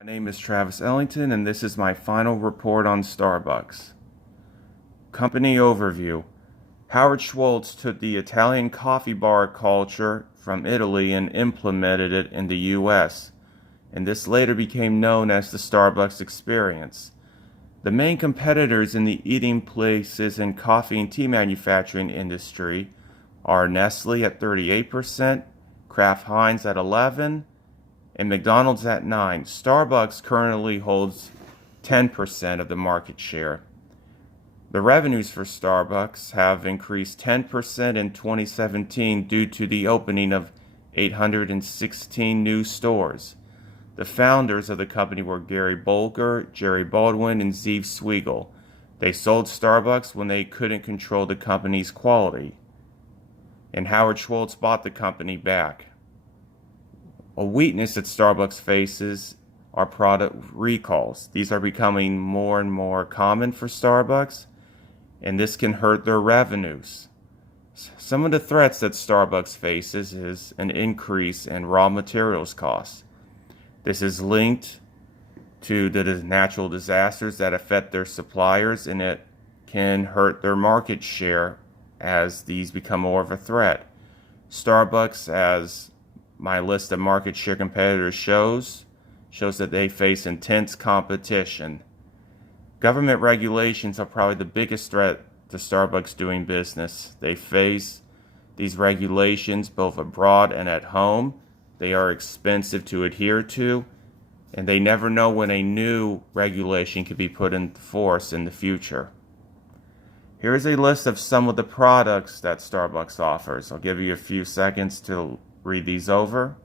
My name is Travis Ellington, and this is my final report on Starbucks. Company overview. Howard Schultz took the Italian coffee bar culture from Italy and implemented it in the US, and this later became known as the Starbucks experience. The main competitors in the eating places and coffee and tea manufacturing industry are Nestle at 38%, Kraft Heinz at 11%, and McDonald's at 9%. Starbucks currently holds 10% of the market share. The revenues for Starbucks have increased 10% in 2017 due to the opening of 816 new stores. The founders of the company were Gary Bolger, Jerry Baldwin, and Zeev Sweigel. They sold Starbucks when they couldn't control the company's quality, and Howard Schultz bought the company back. A weakness that Starbucks faces are product recalls. These are becoming more and more common for Starbucks, and this can hurt their revenues. Some of the threats that Starbucks faces is an increase in raw materials costs. This is linked to the natural disasters that affect their suppliers, and it can hurt their market share as these become more of a threat. Starbucks, as my list of market share competitors shows that they face intense competition. Government regulations are probably the biggest threat to Starbucks doing business. They face these regulations both abroad and at home. They are expensive to adhere to, and they never know when a new regulation could be put into force in the future. Here is a list of some of the products that Starbucks offers. I'll give you a few seconds to read these over.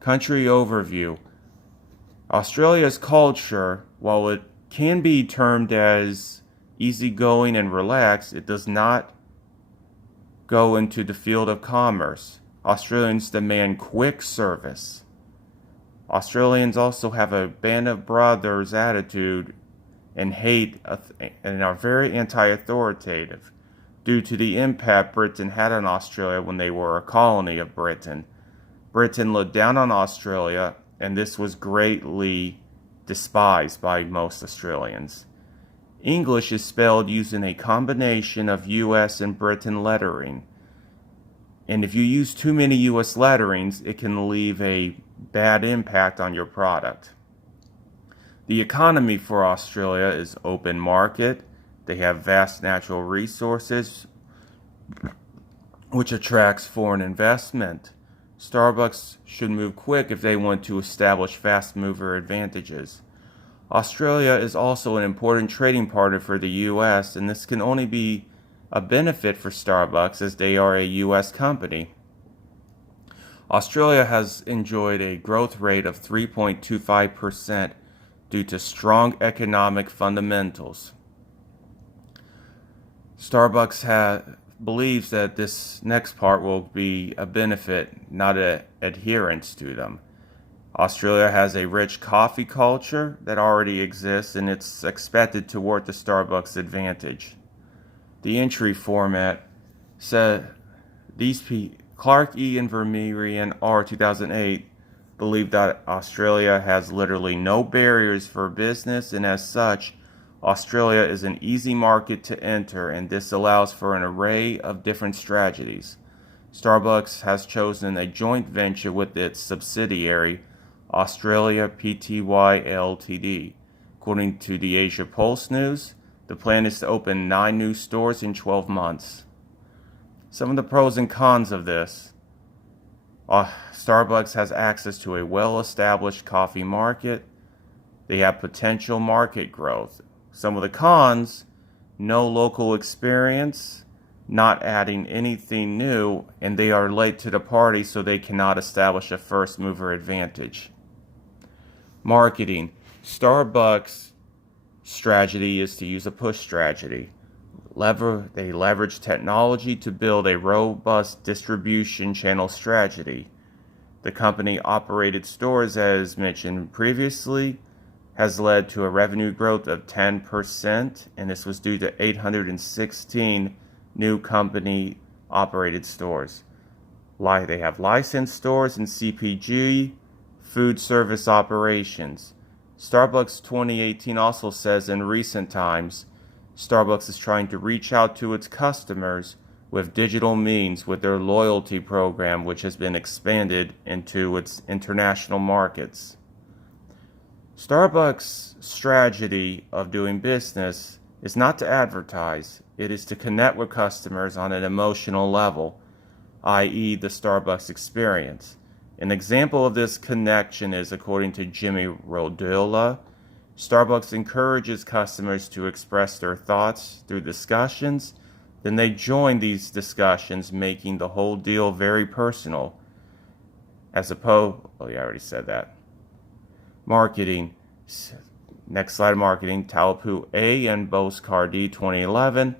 Country overview. Australia's culture, while it can be termed as easygoing and relaxed, it does not go into the field of commerce. Australians demand quick service. Australians also have a band of brothers attitude and hate and are very anti-authoritative due to the impact Britain had on Australia when they were a colony of Britain. Britain looked down on Australia, and this was greatly despised by most Australians. English is spelled using a combination of US and Britain lettering. And if you use too many US letterings, it can leave a bad impact on your product. The economy for Australia is open market. They have vast natural resources, which attracts foreign investment. Starbucks should move quick if they want to establish fast mover advantages. Australia is also an important trading partner for the US, and this can only be a benefit for Starbucks as they are a US company. Australia has enjoyed a growth rate of 3.25% due to strong economic fundamentals. Starbucks believes that this next part will be a benefit, not an adherence to them. Australia has a rich coffee culture that already exists, and it's expected to work to Starbucks' advantage. The entry format said Clark E. and Vermeerian R. 2008 believe that Australia has literally no barriers for business, and as such, Australia is an easy market to enter, and this allows for an array of different strategies. Starbucks has chosen a joint venture with its subsidiary, Australia Pty Ltd. According to the Asia Pulse News, the plan is to open 9 new stores in 12 months. Some of the pros and cons of this. Starbucks has access to a well-established coffee market. They have potential market growth. Some of the cons: no local experience, not adding anything new, and they are late to the party, so they cannot establish a first mover advantage. Marketing. Starbucks' strategy is to use a push strategy. They leverage technology to build a robust distribution channel strategy. The company operated stores, as mentioned previously, has led to a revenue growth of 10%, and this was due to 816 new company operated stores. They have licensed stores in CPG, food service operations. Starbucks 2018 also says in recent times, Starbucks is trying to reach out to its customers with digital means with their loyalty program, which has been expanded into its international markets. Starbucks' strategy of doing business is not to advertise, it is to connect with customers on an emotional level, i.e. the Starbucks experience. An example of this connection is, according to Jimmy Rodilla, Starbucks encourages customers to express their thoughts through discussions. Then they join these discussions, making the whole deal very personal. I already said that. Marketing. Next slide, marketing. Talapu A and Boscardi 2011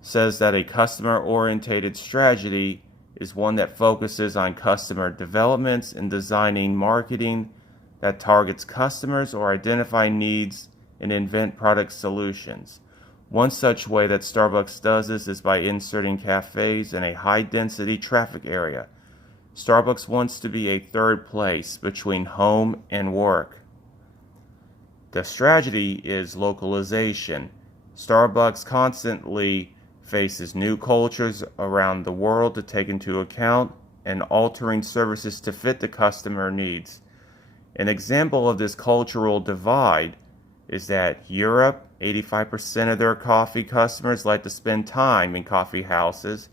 says that a customer-oriented strategy is one that focuses on customer developments and designing marketing that targets customers or identify needs and invent product solutions. One such way that Starbucks does this is by inserting cafes in a high-density traffic area. Starbucks wants to be a third place between home and work. The strategy is localization. Starbucks constantly faces new cultures around the world to take into account and altering services to fit the customer needs. An example of this cultural divide is that Europe, 85% of their coffee customers like to spend time in coffee houses,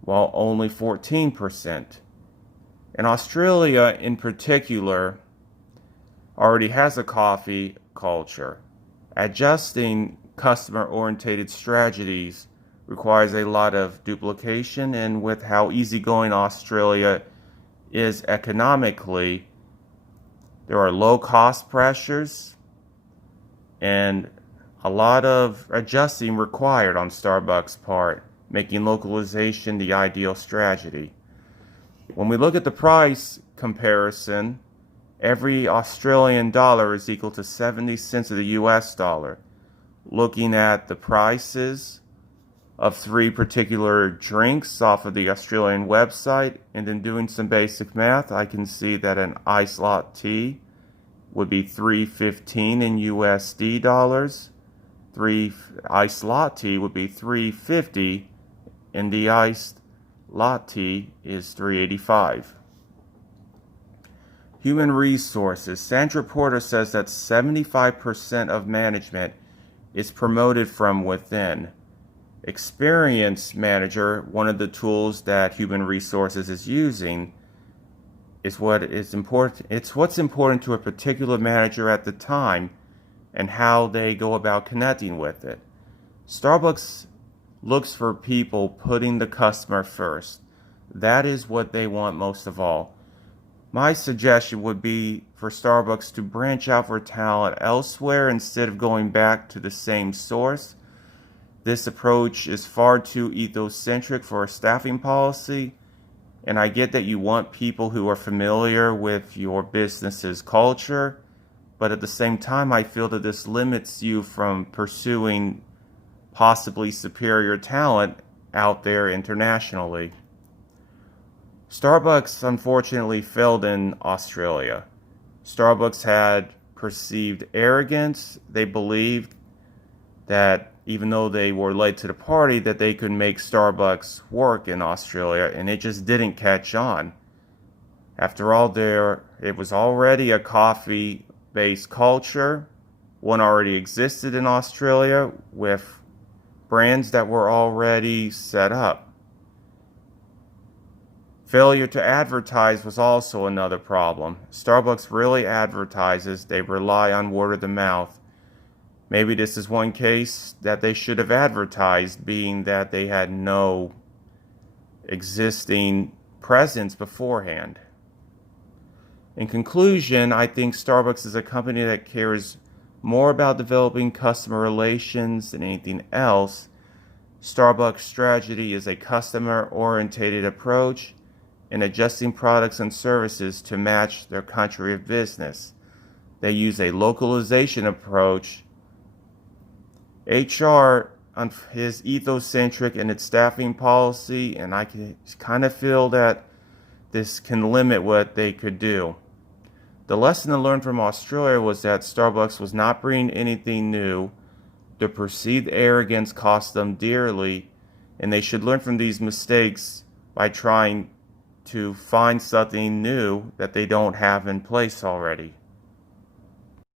while only 14%. And Australia, in particular, already has a coffee culture. Adjusting customer-oriented strategies requires a lot of duplication, and with how easygoing Australia is economically, there are low cost pressures and a lot of adjusting required on Starbucks' part, making localization the ideal strategy. When we look at the price comparison, every Australian dollar is equal to 70 cents of the US dollar. Looking at the prices of 3 particular drinks off of the Australian website and then doing some basic math, I can see that an iced latte would be $3.15 in USD dollars. 3 iced latte would be $3.50, and the iced latte is $3.85. Human resources. Sandra Porter says that 75% of management is promoted from within. Experience Manager, one of the tools that Human Resources is using, is what is important. It's what's important to a particular manager at the time and how they go about connecting with it. Starbucks looks for people putting the customer first. That is what they want most of all. My suggestion would be for Starbucks to branch out for talent elsewhere instead of going back to the same source. This approach is far too egocentric for a staffing policy, and I get that you want people who are familiar with your business's culture, but at the same time, I feel that this limits you from pursuing possibly superior talent out there internationally. Starbucks unfortunately failed in Australia. Starbucks had perceived arrogance. They believed that even though they were late to the party, that they could make Starbucks work in Australia, and it just didn't catch on. After all, it was already a coffee-based culture. One already existed in Australia with brands that were already set up. Failure to advertise was also another problem. Starbucks really advertises. They rely on word of the mouth. Maybe this is one case that they should have advertised, being that they had no existing presence beforehand. In conclusion, I think Starbucks is a company that cares more about developing customer relations than anything else. Starbucks' strategy is a customer-oriented approach in adjusting products and services to match their country of business. They use a localization approach. HR is egocentric in its staffing policy, and I kind of feel that this can limit what they could do. The lesson to learn from Australia was that Starbucks was not bringing anything new. The perceived arrogance cost them dearly, and they should learn from these mistakes by trying to find something new that they don't have in place already.